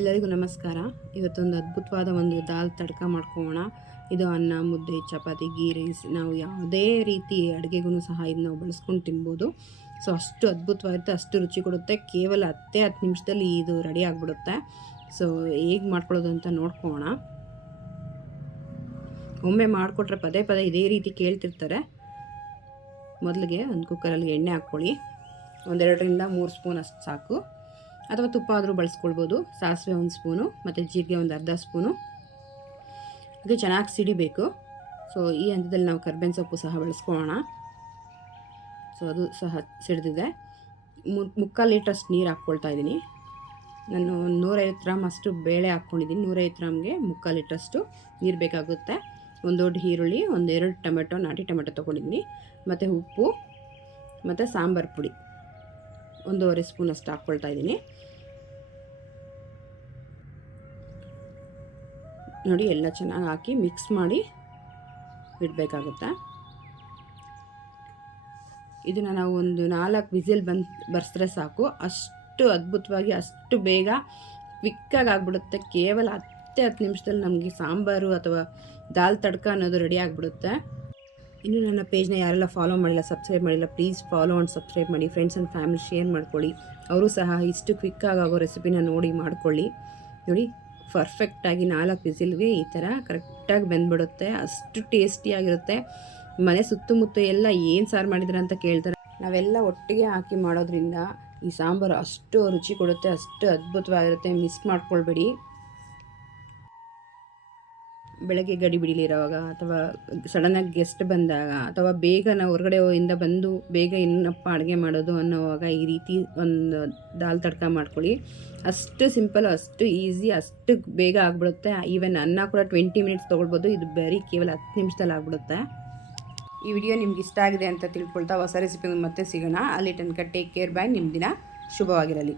ಎಲ್ಲರಿಗೂ ನಮಸ್ಕಾರ. ಇವತ್ತೊಂದು ಅದ್ಭುತವಾದ ಒಂದು ದಾಲ್ ತಡ್ಕ ಮಾಡ್ಕೊಳ್ಳೋಣ. ಇದು ಅನ್ನ, ಮುದ್ದೆ, ಚಪಾತಿ, ಗೀ ರೈಸ್ ನಾವು ಯಾವುದೇ ರೀತಿ ಅಡುಗೆಗೂ ಸಹ ಇದು ನಾವು ಬಳಸ್ಕೊಂಡು ತಿನ್ಬೋದು. ಸೊ ಅಷ್ಟು ಅದ್ಭುತವಾಗಿರುತ್ತೆ, ಅಷ್ಟು ರುಚಿ ಕೊಡುತ್ತೆ. ಕೇವಲ 10 ನಿಮಿಷದಲ್ಲಿ ಇದು ರೆಡಿ ಆಗಿಬಿಡುತ್ತೆ. ಸೊ ಹೇಗೆ ಮಾಡ್ಕೊಳ್ಳೋದು ಅಂತ ನೋಡ್ಕೊಳ್ಳೋಣ. ಒಮ್ಮೆ ಮಾಡಿಕೊಟ್ರೆ ಪದೇ ಪದೇ ಇದೇ ರೀತಿ ಕೇಳ್ತಿರ್ತಾರೆ. ಮೊದಲಿಗೆ ಒಂದು ಕುಕ್ಕರಲ್ಲಿ ಎಣ್ಣೆ ಹಾಕ್ಕೊಳ್ಳಿ. 2-3 ಸ್ಪೂನ್ ಅಷ್ಟು ಸಾಕು, ಅಥವಾ ತುಪ್ಪ ಆದರೂ ಬಳಸ್ಕೊಳ್ಬೋದು. ಸಾಸಿವೆ 1 ಸ್ಪೂನು ಮತ್ತು ಜೀರಿಗೆ ಒಂದು ಅರ್ಧ ಸ್ಪೂನು. ಇದು ಚೆನ್ನಾಗಿ ಸಿಡಿಬೇಕು. ಸೊ ಈ ಹಂತದಲ್ಲಿ ನಾವು ಕರ್ಬೇವಿನ ಸೊಪ್ಪು ಸಹ ಬಳಸ್ಕೊಳ್ಳೋಣ. ಸೊ ಅದು ಸಹ ಸಿಡಿದಿದೆ. 3/4 ಲೀಟ್ರಷ್ಟು ನೀರು ಹಾಕ್ಕೊಳ್ತಾ ಇದ್ದೀನಿ. ನಾನು 150 ಗ್ರಾಮ್ ಅಷ್ಟು ಬೇಳೆ ಹಾಕ್ಕೊಂಡಿದ್ದೀನಿ. 150 ಗ್ರಾಮ್ಗೆ 3/4 ಲೀಟ್ರಷ್ಟು ನೀರು ಬೇಕಾಗುತ್ತೆ. ಒಂದು ದೊಡ್ಡ ಈರುಳ್ಳಿ, 1-2 ಟೊಮೆಟೊ, ನಾಟಿ ಟೊಮೆಟೊ ತೊಗೊಂಡಿದ್ದೀನಿ, ಮತ್ತು ಉಪ್ಪು ಮತ್ತು ಸಾಂಬಾರು ಪುಡಿ 1.5 ಸ್ಪೂನ್ ಅಷ್ಟು ಹಾಕ್ಕೊಳ್ತಾ ಇದ್ದೀನಿ. ನೋಡಿ, ಎಲ್ಲ ಚೆನ್ನಾಗಿ ಹಾಕಿ ಮಿಕ್ಸ್ ಮಾಡಿ ಬಿಡಬೇಕಾಗುತ್ತೆ. ಇದನ್ನು ನಾವು ಒಂದು 4 ವಿಸಿಲ್ ಬರ್ಸಿದ್ರೆ ಸಾಕು. ಅಷ್ಟು ಅದ್ಭುತವಾಗಿ, ಅಷ್ಟು ಬೇಗ ಕ್ವಿಕ್ಕಾಗಿ ಆಗಿಬಿಡುತ್ತೆ. ಕೇವಲ 10 ನಿಮಿಷದಲ್ಲಿ ನಮಗೆ ಸಾಂಬಾರು ಅಥವಾ ದಾಲ್ ತಡ್ಕ ಅನ್ನೋದು ರೆಡಿ ಆಗಿಬಿಡುತ್ತೆ. ಇನ್ನು ನನ್ನ ಪೇಜ್ನ ಯಾರೆಲ್ಲ ಫಾಲೋ ಮಾಡಿಲ್ಲ, ಸಬ್ಸ್ಕ್ರೈಬ್ ಮಾಡಿಲ್ಲ, ಪ್ಲೀಸ್ ಫಾಲೋ ಆ್ಯಂಡ್ ಸಬ್ಸ್ಕ್ರೈಬ್ ಮಾಡಿ. ಫ್ರೆಂಡ್ಸ್ ಆ್ಯಂಡ್ ಫ್ಯಾಮಿಲಿ ಶೇರ್ ಮಾಡ್ಕೊಳ್ಳಿ. ಅವರು ಸಹ ಇಷ್ಟು ಕ್ವಿಕ್ಕಾಗಿ ಆಗೋ ರೆಸಿಪಿನ ನೋಡಿ ಮಾಡ್ಕೊಳ್ಳಿ. ನೋಡಿ, ಪರ್ಫೆಕ್ಟಾಗಿ 4 ವಿಸಿಲ್ಗೆ ಈ ಥರ ಕರೆಕ್ಟಾಗಿ ಬೆಂದ್ಬಿಡುತ್ತೆ. ಅಷ್ಟು ಟೇಸ್ಟಿಯಾಗಿರುತ್ತೆ. ಮನೆ ಸುತ್ತಮುತ್ತ ಎಲ್ಲ ಏನು ಸಾರು ಮಾಡಿದ್ರೆ ಅಂತ ಕೇಳ್ತಾರೆ. ನಾವೆಲ್ಲ ಒಟ್ಟಿಗೆ ಹಾಕಿ ಮಾಡೋದ್ರಿಂದ ಈ ಸಾಂಬಾರು ಅಷ್ಟು ರುಚಿ ಕೊಡುತ್ತೆ, ಅಷ್ಟು ಅದ್ಭುತವಾಗಿರುತ್ತೆ. ಮಿಸ್ ಮಾಡ್ಕೊಳ್ಬೇಡಿ. ಬೆಳಗ್ಗೆ ಗಡಿ ಬಿಡಿಲಿರೋವಾಗ, ಅಥವಾ ಸಡನ್ನಾಗಿ ಗೆಸ್ಟ್ ಬಂದಾಗ, ಅಥವಾ ಬೇಗ ನಾವು ಹೊರಗಡೆಯಿಂದ ಬಂದು ಬೇಗ ಇನ್ನಪ್ಪ ಅಡುಗೆ ಮಾಡೋದು ಅನ್ನೋವಾಗ ಈ ರೀತಿ ಒಂದು ದಾಲ್ ತಡ್ಕ ಮಾಡ್ಕೊಳ್ಳಿ. ಅಷ್ಟು ಸಿಂಪಲ್, ಅಷ್ಟು ಈಸಿ, ಅಷ್ಟು ಬೇಗ ಆಗಿಬಿಡುತ್ತೆ. ಈವನ್ ಅನ್ನ ಕೂಡ 20 ಮಿನಿಟ್ಸ್ ತೊಗೊಳ್ಬೋದು. ಇದು ಬರೀ ಕೇವಲ 10 ನಿಮಿಷದಲ್ಲಿ ಆಗಿಬಿಡುತ್ತೆ. ಈ ವಿಡಿಯೋ ನಿಮ್ಗೆ ಇಷ್ಟ ಆಗಿದೆ ಅಂತ ತಿಳ್ಕೊಳ್ತಾ ಹೊಸ ರೆಸಿಪಿ ಮತ್ತೆ ಸಿಗೋಣ. ಅಲ್ಲಿ ತನಕ ಟೇಕ್ ಕೇರ್, ಬಾಯ್. ನಿಮ್ಮ ದಿನ ಶುಭವಾಗಿರಲಿ.